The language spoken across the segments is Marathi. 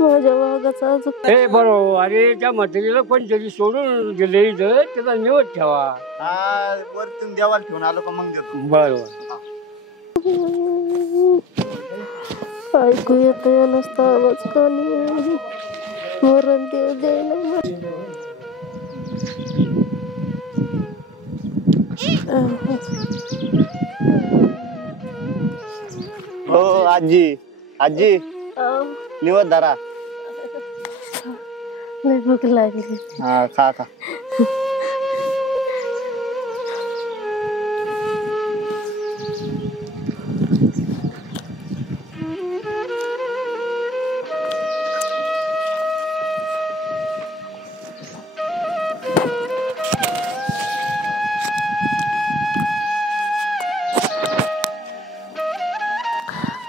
माझ्या वाघाचा अजून हे बरोबर. अरे त्या म्हातारीला कोणतरी सोडून गेले इथं, त्याचा निवड ठेवा. वरतून देवाला ठेवून आलो का मग देतो. बरोबर. ऐकू येतोय नुसता आवाज कोणी मरण देव द्यायला. हो आजी, आजी निवड धरा. लय भूक लागली. हा खा खा.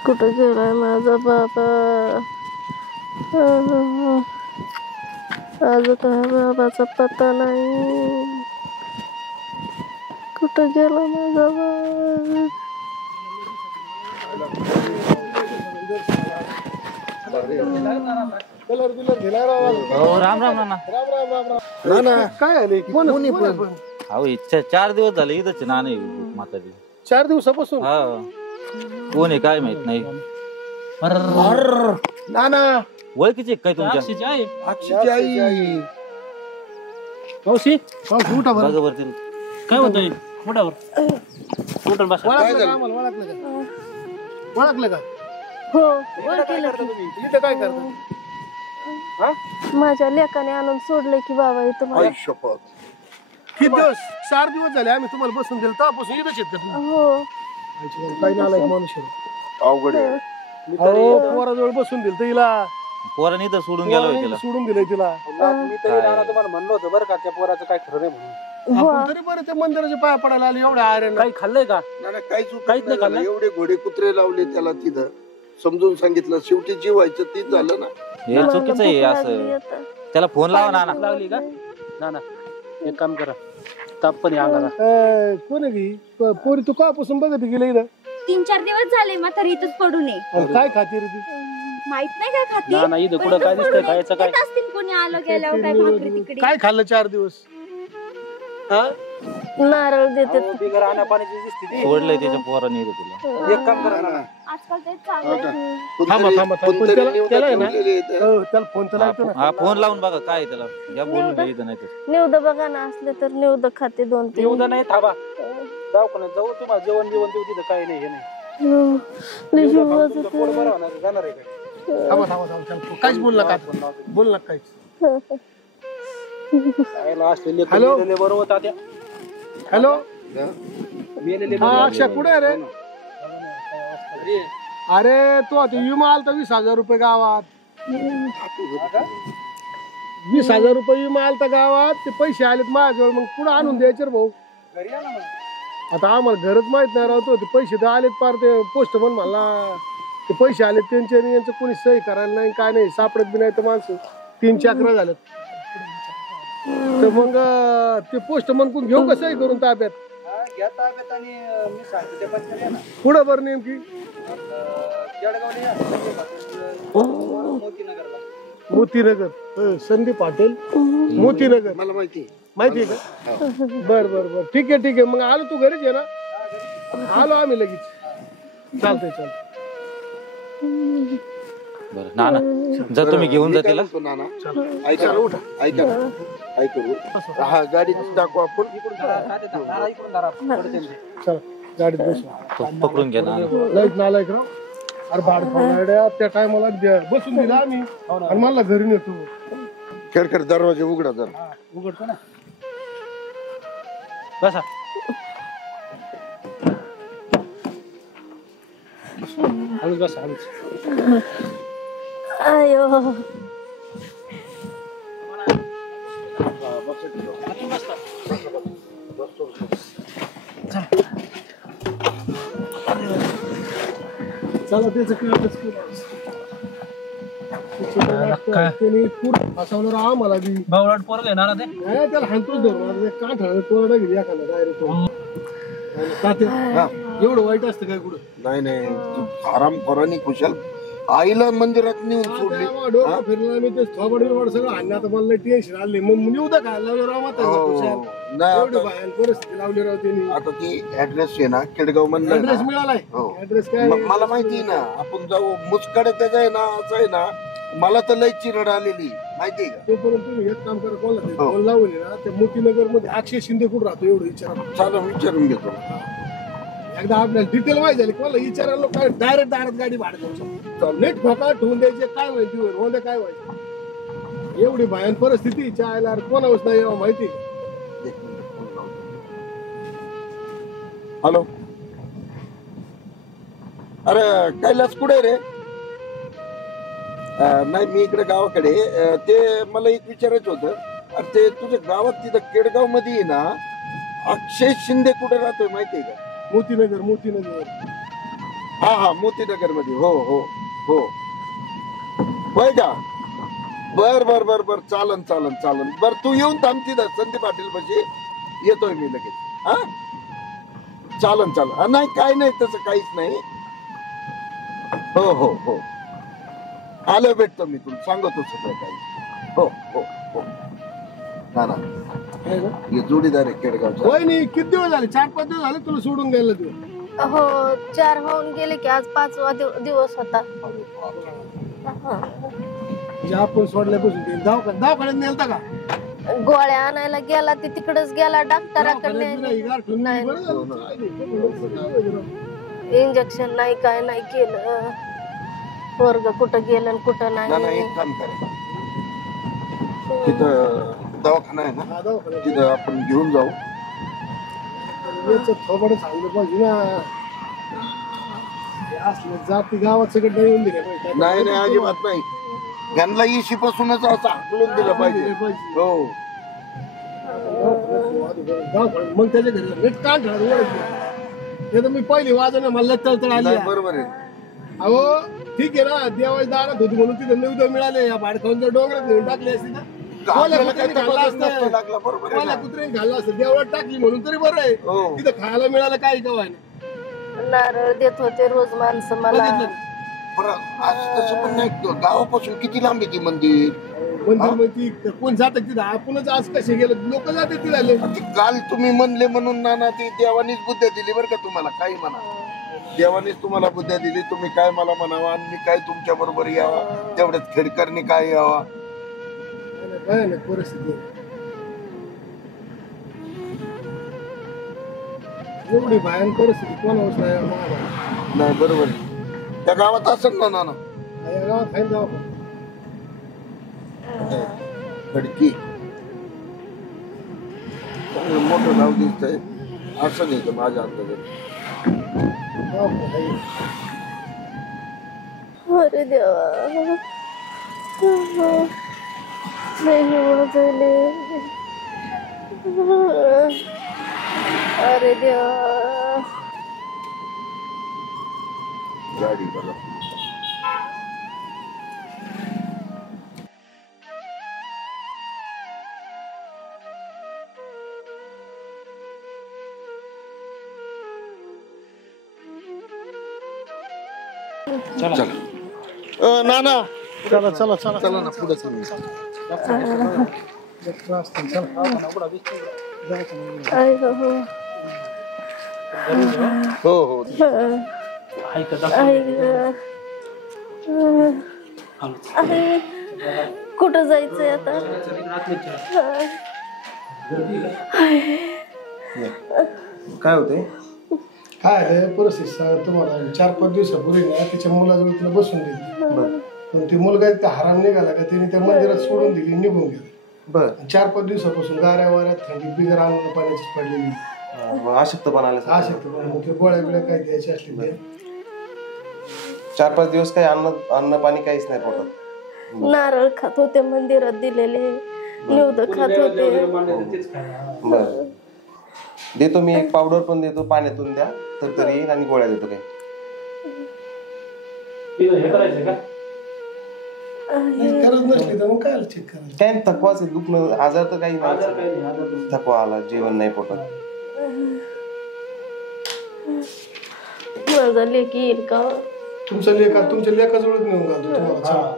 कुठं गेलाय माझा बाबा? आज काय बाबाचा पत्ता नाही. कुठं गेला माझा बाबा? राम राम नाना. नाना काय आले? कोणी पण? अहो 4 दिवस झाले इथंच नाना म्हातारी. 4 दिवसापासून? हा. कोण आहे काय माहित नाही. नाना ओळखीचे काय तुमच्या? अक्षयची आई. मावशी उठा बरं. बघा बरं काय होतंय मोठावर? ओळखलं का आम्हाला? ओळखलं का? हो ओळखलं की. इथं काय करता? माझ्या लेकाने आणून सोडलंय की बाबा इथं मला. किती दिवस? 4 दिवस झाले आम्ही तुम्हाला बसून दिलं तेव्हापासून इथंच येत का? हो काही नालायक मनुष्य. अवघड आहे. अहो पोराजवळ बसून दिलं तिला. पोराने इथं सोडून गेलो तिला. सोडून दिलंय तिला. मी तरी नाना तुम्हाला म्हणलो होतं बरं का त्या पोराचं काय खरं नाही म्हणून. आपण तरी बरं त्या मंदिराच्या पाया पडायला आले एवढ्या आर्यानं. काही खाल्लंय का? काहीच नाही खाल्लं. एवढे घोडे कुत्रे लावले त्याला तिथं समजून सांगितलं. शेवटी जीवायचं तीच झालं ना. हे चुकीचं आहे असं. त्याला फोन लावा नाना. लागली का नाना? एक काम करा, ताप पण अंगाला. कोण आहे की? पोरी तू कापासून बघत गेले इथं? 3-4 दिवस झाले म्हातारी इथंच पडून आहे. काय खाते रे ती? माहित नाही काय खाती. नाना इथं कुठं काय दिसतंय खायचं काय? येत असतील कोणी आलं गेल्यावर काय भाकरी तिकडे. काय खाल्लं 4 दिवस? नारळ देते. बिगर आणा पाण्याची दिसते ती. सोडलंय त्याच्या पोराने इथं तुला. एक काम करा नाना, आजकाल तेच चालू आहे. थांबा. पण त्याला आहे ना, त्याला फोन तर लागतो ना. हा फोन लावून बघा काय आहे त्याला. या बोलून घे इथं नाही तर. निवद बघा ना असले तर निवद खाते 2-3. येऊ नाही थांबा. दवाखान्यात जाऊ तुम्हाला जेवण देऊ तिथं काय नाही हे नाही. पोट बरं होणार जाणार आहे काय? थांबा. काहीच बोल नका. बोल नका काहीच. खायला असलेले हॅलो. बरोबर तात्या. हॅलो मेलेले हा अक्षय कुठे आहे रे? अरे तू आता विमा आलता 20,000 रुपये गावात. 20,000 रुपये विमा आलता गावात. ते पैसे आलेत माझ्याजवळ. मग कुठं आणून द्यायचे रे भाऊ? घरी या ना मग. आता आम्हाला घरच माहित नाही राहतो. ते पैसे तर आलेत पार. ते पोस्टमन मला ते पैसे आलेत त्यांचे आणि यांचं कोणी सही करायला नाही काय नाही. सापडत बी नाही तर माणसं 3 चक्र झालेत. तर मग ते पोस्टमन कोण घेऊ का सही करून ताब्यात? घ्या ताब्यात आणि मी सांगतो त्या पत्त्याला या ना. पुढं बरं नेमकी जळगावला या. मोतीनगरला. मोतीनगर. संदीप पाटील मोतीनगर. मला माहिती आहे का? बर ठीक आहे. मग आलो तू घरीच आहे ना? आलो आम्ही लगेच. चालतंय. बरं नाना जर तुम्ही घेऊन जा तिला. ऐका हा गाडीत दाखवा आपण. चला गाडीत बसू. पकडून घ्या ना. लईच नालायक राव. अरे भाडखोरड्या त्या टायमाला बसून दिला आम्ही आणि मला घरी नेतो. खर दरवाजे उघडा जरा. उघडतो ना. बसा. हळूच बसा हळूच. आयो चला त्याचं कामच केलं. त्याने पूर्ण फसवलं राव आम्हाला बी. भावलाट पोरग येणार ते. त्याला हाणतोच धरून काठ कोरडा गेली एखादा डायरेक्ट. एवढं वाईट असतं काय कुठं? नाही नाही तू आरामखोरानी खुशाल आईला मंदिरात नेऊन सोडली. तेव्हा डोकं फिरलं मी ते थोबड बिबड सगळं आणलं. आता मला टेन्शन आले. मग नेऊ का लावले राव माता खुशाल. नाही एवढी आता- भयान परिस्थिती लावली राव त्यांनी. आता ती ऍड्रेस आहे ना केडगाव म्हणलं ऍड्रेस ना. मिळालाय. हो. ऍड्रेस काय मला माहिती ना आपण जाऊ मुसकडे त्याचं आहे ना असं आहे ना. मला तर लय चिरड आलेली माहितीये का. तोपर्यंत तुम्ही एक काम करा. कोणाला हो. फोन लावून ये ना. त्या मोतीनगर मध्ये अक्षय शिंदे कुठं राहतो एवढं विचारा. चालू विचारून घेतो. एकदा आपल्याला डिटेल माहिती झाली कोणाला विचारायला काय डायरेक्ट दारात गाडी भाडं नेट खोका ठेवून द्यायचे. काय माहिती होते काय व्हायचं. एवढी भयान परिस्थिती चायला कोणावच नाही यावं माहिती. हॅलो अरे कैलास कुठे रे. नाही मी इकडे गावाकडे. ते मला एक विचारायचं होतं. अरे ते तुझ्या गावात तिथं केडगाव मध्ये आहे ना अक्षय शिंदे कुठे राहतोय माहितीये का. मोतीनगर हा मोतीनगर मध्ये. हो हो हो होय का. बर बर बर बर चालन चालन चालन. बर तू येऊन थांब तिथं संदीप पाटील पाशी येतोय मी लगेच. हा चालन चालन. नाही काय नाही तसं काहीच नाही. हो हो हो आलं भेटतो मी तुला सांगतो सगळं काही. हो हो हो ना ना हे जोडीदार आहे केडगावचा. होय नाही. किती दिवस झाले. 4-5 दिवस झाले तुला सोडून गेला तू. हो 4 होऊन गेले की आज 5वा दिवस होता. म्हणजे आपण सोडल्यापासून ते दवाखान्यात नेलता का. गोळ्या आणायला गेला ते तिकडेच गेला डॉक्टराकडे. इंजेक्शन नाही काय नाही केलं. वर्ग कुठं गेलं आणि कुठं ना ना नाही. एक काम करा तिथं दवाखाना आहे ना तिथं आपण घेऊन जाऊ. थोबड सांगलं पाहिजे ना. हे असलं जाती गावात सगळं येऊन दिले पाहिजे. नाही नाही अजिबात नाही. त्यांना इशी पासूनच असं हाकलून दिलं पाहिजे. हो मग त्याच्या घरी नीट कान ते तर मी पहिली वाजवणे मला तळतळ आली. नाही, बरोबर आहे. अहो ठीक आहे ना. देवाच्या दारात होती म्हणून तिथे निवड मिळाले. या भाडकावून डोंगरात घेऊन टाकली असती ना. आपल्याला काही तपासच नसतो लागला. बरोबर आहे ना. कुत्रे घालला असतं. देवळात टाकली म्हणून तरी बरं आहे. हो. तिथं खायला मिळालं काही गव्हाय नारळ देत होते रोज माणसं मला. बरं असं तसं पण नाही. गावापासून किती लांब आहे ती मंदिर. मंदिर मध्ये कोण जात तिथं. आपणच आज कसे गेलो लोक जाते तिला. ती काल तुम्ही म्हणले म्हणून नाना ती देवानीच बुद्ध्या दिली बरं का तुम्हाला. काही म्हणा देवानीच तुम्हाला बुद्ध्या दिली. तुम्ही काय मला म्हणावा आणि मी काय तुमच्या बरोबर यावा. तेवढ्यात खेडकरनी काय यावा. भयानक परिस्थिती. एवढी भयान परिस्थिती कोणावरच नाही. नाही बरोबर त्या गावात असेल ना नाना. या गावात आहे दवाखाना. खडकी मोठं नाव दिसतंय. असं नाही तर माझ्या अंदाजात. अरे देवा नाही वाजवले. अरे देवा. गाडी बघा. नाना चला चला चला चला ना पुढे तुम्ही. हो हो कुठं जायचंय आता. काय होते. काय आहे परिस्थिती तुम्हाला. 4-5 दिवसापूर्वी ना तिच्या मुलाजवळ तिला बसून दिली. पण ती मुलगा इतका हराम निघाला का तिने त्या मंदिरात सोडून दिली निघून गेली. बर 4-5 दिवसापासून गाऱ्या वाऱ्यात थंडी बिगर आणून पाण्याची पडलेली. अशक्तपणा आला. अशक्त पण गोळ्या बिळ्या काय द्यायची असली ते. 4-5 दिवस काही अन्न पाणी काहीच नाही पोटात. नारळ खात होते मंदिरात दिलेले. निवद खात होते. बर देतो मी एक पावडर पण देतो. पाण्यातून द्या तर येईल आणि गोळ्या देतो. काही गरज नसली तर मग काय चेक करायचं. काय थकवाच आहे. दुखणं आजार तर काही नाही. थकवा आला जेवण नाही पोटात. माझा लेक येईल का? तुमच्या लेखाजवळच नेऊन घालतो तुम्हाला. चला.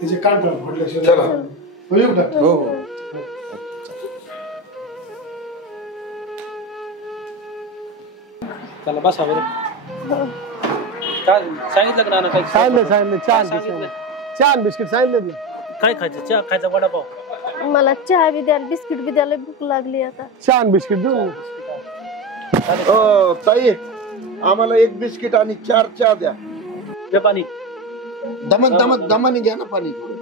तिचे कान पडल्याशिवाय चला. हो, येऊ डॉक्टर. हो हो चला बसा बरं. काय सांगितलं का नाना काय? सांगितलं छान बिस्किट सांगितलं ना. काय खायचं? चहा खायचा, वडापाव? मला चहा बी द्या, बिस्किट बी द्यायला भूक लागली आता. छान बिस्किट देऊ. ताई आम्हाला एक बिस्किट आणि 4 चहा द्या. ते पाणी दमाने घ्या ना पाणी थोडं.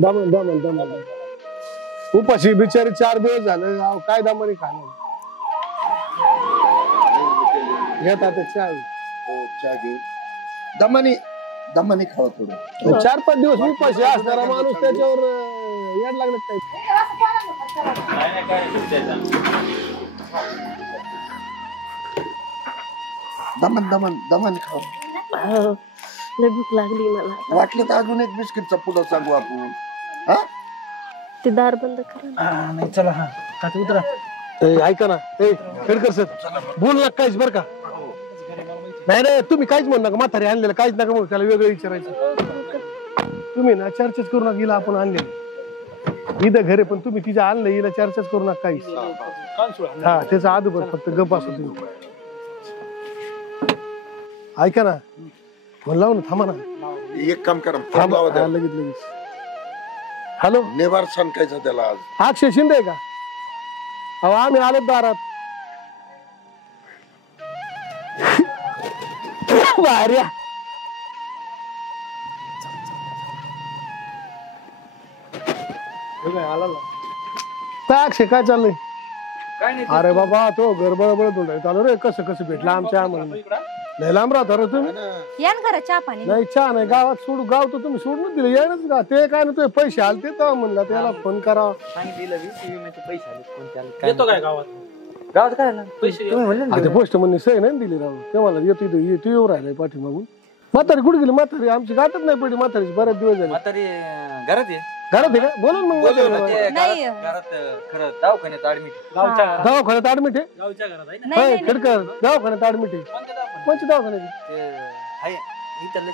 दमन उपाशी बिचारी 4 दिवस झाले. काय दमाने खाणार. घेत आता चहा. हो चहा घेऊ. दमाने खावा थोडं. 4-5 दिवस उपाशी असणारा माणूस त्याच्यावर याड लागलं काय. दमाने खावा. लय भूक लागली मला. वाटलं तर अजून एक बिस्किटचा पुडा सांगू आपण. हा ते दार बंद करा. नाही चला. हा खाते उतरा. ऐका ना. खेडकर सर बोल ना काहीच बरं का. नाही तुम्ही काहीच म्हणू नका. म्हातारी आणलेलं काहीच नका म्हणून. त्याला वेगळं विचारायचं. तुम्ही ना चर्चेच करू नका. हिला आपण आणलेलं इथं घरे पण तुम्ही तिच्या आणलं हिला चर्चाच करू नका काहीच. हा त्याचा आदोबर फक्त गप असो तुम्ही. ऐका ना म्हणला ना. थांबा ना. एक काम करा. थांबा लगेच. हॅलो नेवार सांगायचा त्याला आज. अक्षय शिंदे का? अहो आम्ही आलो दारात. भार्या काय अक्षय काय चाललंय? अरे बाबा तो गडबड धुंडाय चालू रे. कसं भेटला आमच्या आम्हाला. लय लांब राहता रे तुम्ही. या ना घरात चहा पाणी. नाही चहा नाही. गावात सोडू. गाव तर तुम्ही सोडून दिलं. यायलाच का ते काय ना तुझे पैसे आलते तर म्हणला त्याला फोन करा. येतो काय गावात? पैसे पोस्ट म्हणून सही नाही दिली राहू. ते मला येतो तू येऊ राहिलाय पाठीमागून. म्हातारी कुठे गेली? म्हातारी आमची गाठच नाही पडली. म्हातारीची बरेच दिवस झाले. घरात आहे. घरात आहे का? बोला ना मग. नाही. घरात खरं दवाखान्यात ऍडमिट. दवाखान्यात ऍडमिट आहे. गावच्या घरात आहे ना? नाही खेडकर दवाखान्यात ऍडमिट आहे. कोणत्या दवाखान्यात?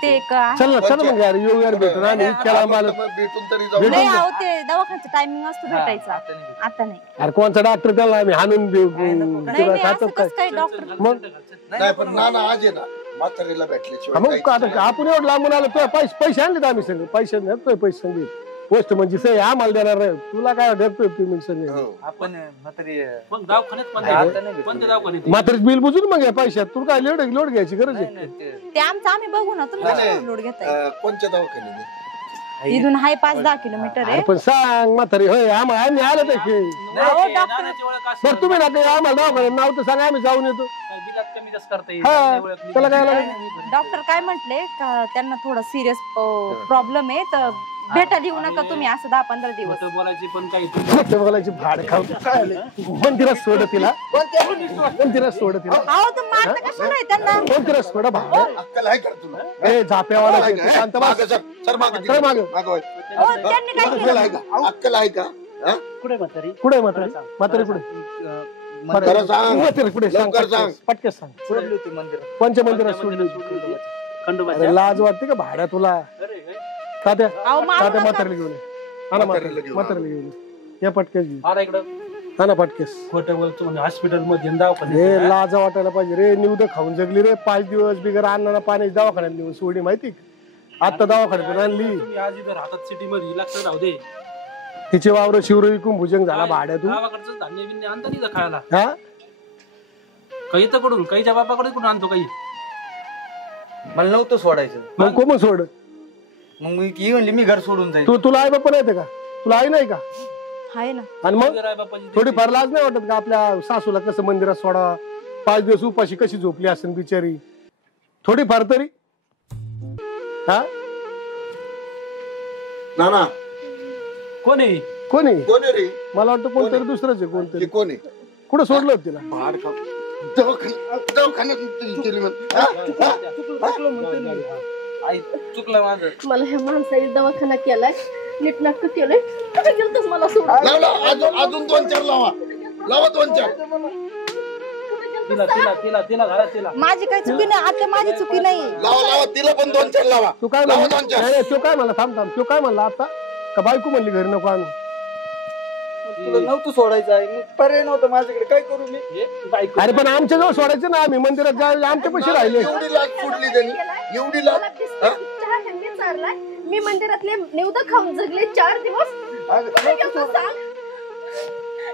ते का चल ना मग यार येऊ यार भेटून. आणि इतक्या आलं भेटून तरी जाऊ. नाही आहो ते दवाखान्याचं टायमिंग असतो भेटायचा. आता नाही. अरे कोणचा डॉक्टर त्याला आम्ही हाणून देऊ. नाही असं कसं काय डॉक्टर. मग नाही पण नाना आज आहे ना म्हातारीला भेटल्याशिवाय मग काहीच आता नाही. आपण एवढं लांबून आलो. तुला पैसे आणले आम्ही सगळे. पैसे नाही पैसे सांगितले. पोस्ट म्हणजे सही आम्हाला देणार नाही. तुला काय देतोय पेमेंट सगळे. हो. आपण म्हातारी मग दवाखान्यात कोणत्या दवाखान्यात? म्हातारीच बिल बुजून मग या पैशात. तुला काय लोड घ्यायची गरज आहे? ते आमचं आम्ही बघू ना. तुम्ही नाही. लोड घेताय. कोणत्या दवाखान्यात? इथून हाय 5-10 किलोमीटर आहे. पण सांग म्हातारी होय आम्ही आलो तर अहो डॉक्टर बरं तुम्ही ना काही आम्हाला दवाखान्यात नाव तर सांगा. आम्ही जाऊन येतो. बिलात कमी जास्त करता येईल. हा नाही ओळखली. त्याला काय लागेल. डॉक्टर काय म्हटले का त्यांना थोडा सिरियस प्रॉब्लेम आहे तर भेटायला येऊ नका तुम्ही असं 10-15 दिवस. खोटं बोलायची पण काही ते बोलायची भाड खाऊ. काय कोणतीला सोड तिला. कोणतीला सोड तिला. अहो तर मारता कशाला आहे त्यांना. कोणतीला सोड भाड. अक्कल आहे का तुला? ए झाप्यावाला शांत बस. मागं सर. सर मागं सर तिकडे. मागं. मागं वळ. अहो त्यांनी काय अक्कल आहे का? अक्कल आहे का? हा? कुठे म्हातारी? कुठे म्हातारी? म्हातारी कुठे? खरं सांग. म्हातारी कुठे? लवकर सांग. पटकेच सांग. सोडली होती मंदिरात. कोणत्या मंदिरात सोडली होती? खंडोबाच्या. अरे लाज वाटते का भाड्या तुला? तात्या अहो मारू तात्या नका. म्हातारीला घेऊन ये. हा ना म्हातारीला घेऊन ये. या पटकेस घेऊन. आता इकडं हा ना पटकेस. खोटं बोलतो म्हणजे हॉस्पिटल मध्ये दवाखान्यात. हे लाज वाटायला पाहिजे रे. निवड खाऊन जगली रे. 5 दिवस बिगर अन्नाला पाण्याची दवाखान्यात नेऊन सोडली माहिती. आता दवाखान्यातून आणली. तुम्ही आज इथं राहतात सिटी मध्ये. लक्षात राहू दे. तिचे वावर शिवर विकून भुजंग झाला भाड्यातून. गावाकडचं धान्य बिन्य आणता नाही इथं खायला. हा काही तर कडून काहीच्या बापाकडे कुठून आणतो काही. मला नव्हतं सोडायचं. मग कोण सोड. मग मी ही म्हणली मी घर सोडून जाईल. तुला आई बाप्पा नाही का? तुला आई नाही का? आहे ना. आणि मग बापाची थोडीफार लाज नाही वाटत का आपल्या सासूला कसं मंदिरात सोडा? 5 दिवस उपाशी कशी झोपली असेल बिचारी. थोडीफार तरी. हा नाना कोणी कोणी? कोण आहे रे? मला वाटतं कोणतरी दुसरंच आहे. कोणतरी हे कोण आहे? कुठं सोडलं होतं तिला? भाड खाऊ. दवाखान्यात केली म्हण. हा? आई चुकलं माझं. मला ह्या माणसाने दवाखाना केलाय, नीटनाटक केलंय. कुठे गेलतोस मला सोडून? अजून 2-4 लावा 2-4. तिला घरात तिला. माझी काही चुकी नाही आता, माझी चुकी नाही. लावा तिला पण 2-4 लावा. तू काय लावा म्हणला? 2-4. नाही, तू काय म्हणला? थांब तू काय म्हणला आता? का बायको म्हणली घरी नको आणू? तुला नव्हतं सोडायचं आहे, मग पर्याय नव्हता माझ्याकडे, काय करू मी? अरे पण आमच्या जवळ सोडायचं ना, आम्ही मंदिरात जायला आमच्या पैसे राहिले. एवढी लाच सोडली त्यांनी, एवढी लाच. मला बिस्किट चहा ह्यांनी चारलाय. मी मंदिरातले निवद खाऊन जगले 4 दिवस. कुठे गेलतो सांग?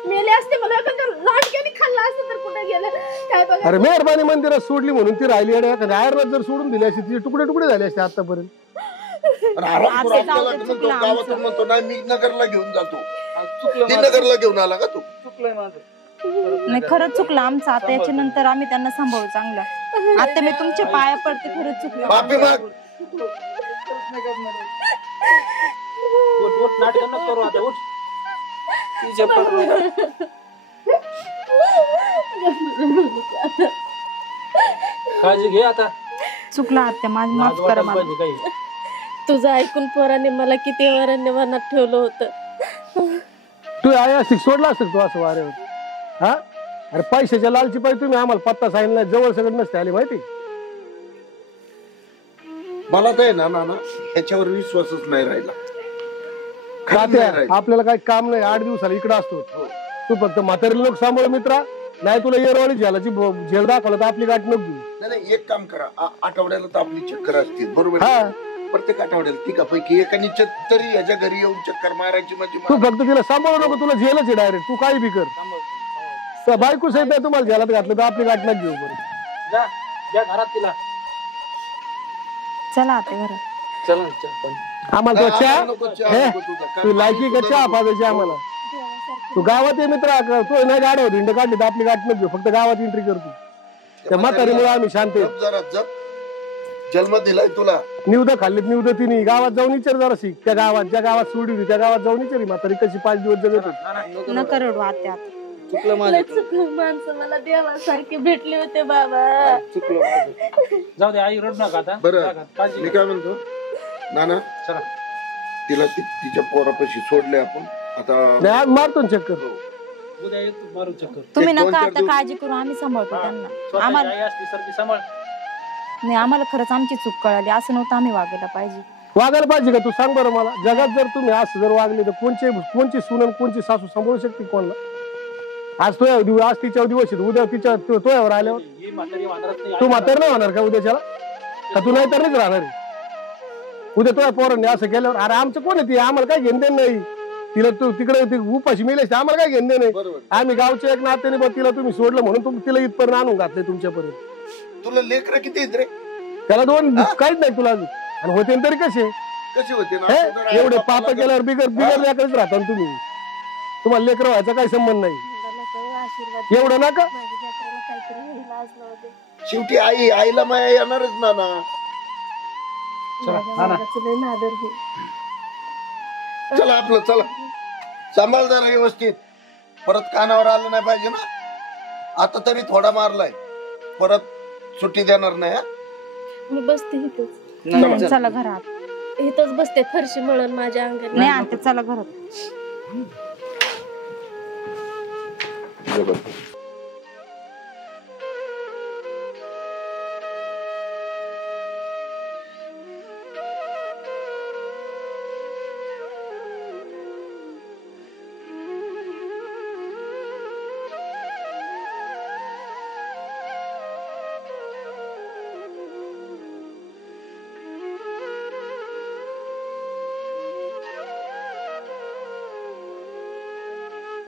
मेले असते, मला एखाद्या लांडग्याने खाल्ला असतं तर कुठे गेलं काय बघा. अरे मेहरबानी मंदिरात सोडली म्हणून ती राहिली. एखाद्या आयुर्वेद जर सोडून दिली असती तिचे तुकडे तुकडे झाले असते आतापर्यंत. आराम करू आपल्याला म्हणतो, गावातून म्हणतो नाही मी नगरला घेऊन जातो. ती नगरला घेऊन आला का तू? चुकलंय माझं. नाही खरंच चुकलं आमचं. आता याच्या नंतर आम्ही त्यांना सांभाळू चांगलं. आता मी तुमच्या पाया पडते, खरंच चुकलं. माफी माग. उठ नाटक नको करू आता, उठ. तिच्या पडलं. काळजी घे आता. चुकला आत्या, माझी माफ लाज करा वाटायला मला. पाहिजे काही. तुझं ऐकून पोराने मला किती अरण्यवनात ठेवलं होतं. तू आई असती सोडला असत तू असं वाऱ्यावर. हा अरे पैशाच्या लालची पाहिजे तुम्ही आम्हाला पत्ता सांगितला, जवळ सगळं नसते आले माहिती. मला तर आहे ना ह्याच्यावर विश्वासच नाही राहिला. आपल्याला काही काम नाही, 8 दिवसाला इकडे असतो. तू फक्त म्हातारी लोक सांभाळ मित्रा, नाही तुला येरवाळी झेलाची झेल दाखवलं तर आपली गाठ नको घेऊ. नाही एक काम करा, आठवड्याला तर आपली चक्कर असते बरोबर. हा प्रत्येक आठवड्याला तिघापैकी एकानी तरी याच्या घरी येऊन चक्कर मारायची म्हणजे तू फक्त तिला सांभाळू नको, तुला झेलच आहे डायरेक्ट. तू काही बी कर, बायको सहित नाही तुम्हाला झेलात घातलं तर आपली गाठ नको घेऊ. बरं जा जा घरात तिला. चला आता घरात. चला ना, चल पण. आम्हाला तो चहा चहा तू लायकी का चहा पाजायची आम्हाला. तू गावात ये मित्रा, तू नाही गाड्या होती हिंड काढली तर आपली गाठ नको घेऊ. फक्त गावात एंट्री करतो. त्या म्हातारीमुळे आम्ही शांत आहे. जरा जप. जन्म दिलाय तुला, निवद खाल्लीत निवद तिने. गावात जाऊन विचार जरा शिक, त्या गावात ज्या गावात सोडली होती त्या गावात जाऊन विचारी म्हातारी कशी 5 दिवस जगत होती. नका रडू आत्या आता. चुकलं माझं. चुकलं माणसं मला देवासारखे भेटले होते बाबा. चुकलं माझं. जाऊ दे आई, रडू नका आता. बरं जा, काळजी मी घे. काय म्हणतो नाना, चला. तिला तिच्या पोरापाशी सोडले आपण आता. नाही, आज मारतो ना चक्कर. उद्या येतो मारू चक्कर. तुम्ही एक नका 2-4 आता काळजी करू, आम्ही सांभाळतो त्यांना. स्वतःची आम्हाला आई असली सारखी सांभाळ. नाही, आम्हाला खरंच आमची चूक कळाली. असं नव्हतं आम्ही वागायला पाहिजे. वागायला पाहिजे का? तू सांग बरं मला. जगात जर तुम्ही असं जर वागले तर कोणची सून कोणची सासू सांभाळू शकते कोणाला? आज आज तिच्या दिवस उद्या तिच्या तोयावर आल्यावर ही म्हातारी वानरत नाही. तू म्हातार नाही होणार का उद्याच्याला? का तू नाही तर नाहीच राहणार आहे? उद्या तुझ्या पोरांनी असं केल्यावर अरे आमचं कोण आहे? ती आम्हाला काय घेणं देणं नाही. तिला तू तिकडे उपाशी मिळेल आम्हाला काय घेणं देणं नाही. आम्ही गावच्या एक नात्याने बघ तिला तुम्ही सोडलं म्हणून तिला इथपर्यंत आणून घातलंय तुमच्यापर्यंत. तुला लेकरं किती आहेत रे? त्याला 2 काहीच नाही तुला. आणि होते तरी कसे होते ना? एवढे पाप केल्यावर बिगर लेकरच राहता ना तुम्ही. तुम्हाला लेकर व्हायचा काही संबंध नाही. आशीर्वाद एवढं नका. माझ्या लेकराला काहीतरी होईल आज नव्हते. शेवटी आईला माया येणारच ना. माझ्या मुलाचं लय नादर होईल. चला आपलं चला, सांभाळ जरा व्यवस्थित. परत कानावर आलं नाही पाहिजे ना. आता तरी थोडा मारलाय, परत सुट्टी देणार नाही. मी बसते इथंच. नाही, चला घरात. इथंच बसते, फरशी मळून माझ्या अंगात. नाही आणते, चला घरात. जबरदस्त.